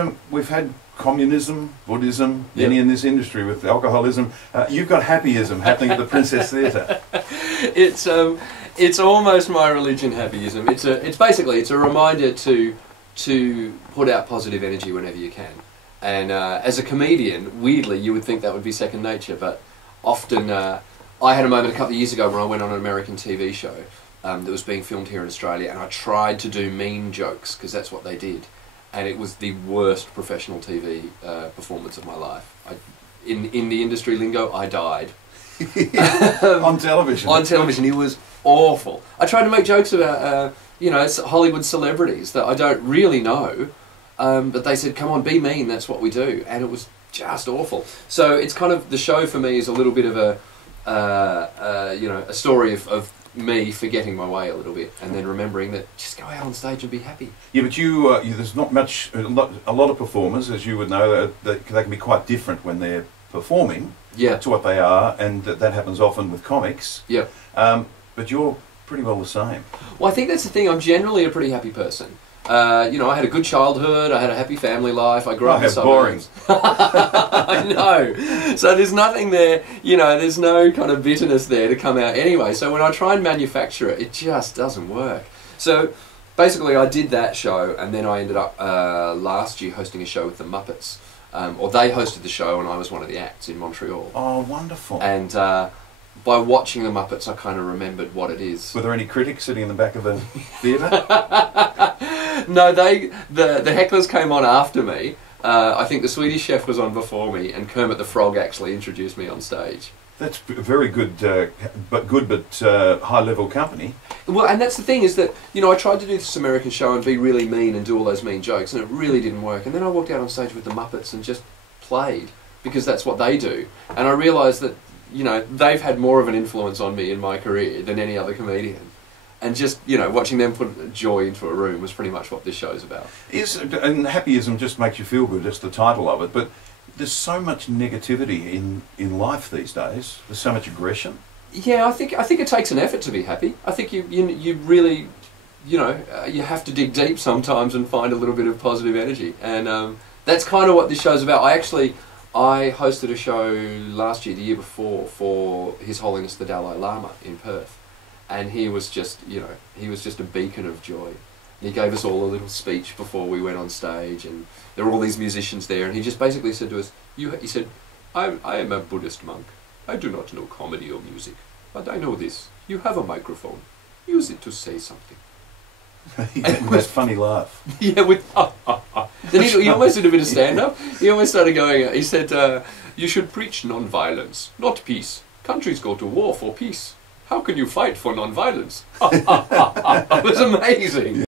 And we've had communism, Buddhism, many in this industry with alcoholism. You've got happyism happening at the Princess Theatre. It's almost my religion, happyism. It's basically a reminder to put out positive energy whenever you can. And as a comedian, weirdly, you would think that would be second nature, but often I had a moment a couple of years ago when I went on an American TV show that was being filmed here in Australia, and I tried to do mean jokes because that's what they did, and it was the worst professional TV performance of my life. In the industry lingo, I died. On television. On television, it was awful. I tried to make jokes about Hollywood celebrities that I don't really know, but they said, "Come on, be mean. That's what we do," and it was just awful. So it's kind of, the show for me is a little bit of a story of me forgetting my way a little bit, and then remembering that just go out on stage and be happy. Yeah, but there's not much. A lot of performers, as you would know, they can be quite different when they're performing. Yeah. To what they are, and that happens often with comics. Yeah. But you're pretty well the same. Well, I think that's the thing. I'm generally a pretty happy person. I had a good childhood. I had a happy family life. I grew up in the suburbs. I know. So there's nothing there. There's no kind of bitterness there to come out anyway. So when I try and manufacture it, it just doesn't work. So basically, I did that show, and then I ended up last year hosting a show with the Muppets. Or they hosted the show, and I was one of the acts in Montreal. Oh, wonderful! And by watching the Muppets, I kind of remembered what it is. Were there any critics sitting in the back of the theatre? No, the hecklers came on after me. I think the Swedish Chef was on before me, and Kermit the Frog actually introduced me on stage. That's very good, but high-level company. Well, and that's the thing, is that, I tried to do this American show and be really mean and do all those mean jokes, and it really didn't work. And then I walked out on stage with the Muppets and just played, because that's what they do. And I realised that, they've had more of an influence on me in my career than any other comedian. And just, watching them put joy into a room was pretty much what this show's about. And happyism just makes you feel good, just the title of it, but there's so much negativity in life these days. There's so much aggression. Yeah, I think it takes an effort to be happy. I think you really, you have to dig deep sometimes and find a little bit of positive energy. And that's kind of what this show's about. I hosted a show last year, the year before, for His Holiness the Dalai Lama in Perth. And he was just, he was just a beacon of joy. He gave us all a little speech before we went on stage, and there were all these musicians there, and he just basically said to us, he said, I am a Buddhist monk. I do not know comedy or music, but I know this. You have a microphone. Use it to say something. With that funny laugh. Yeah, with Then he almost did a bit of stand-up. He almost started going, he said, you should preach non-violence, not peace. Countries go to war for peace. How can you fight for non-violence? It was amazing.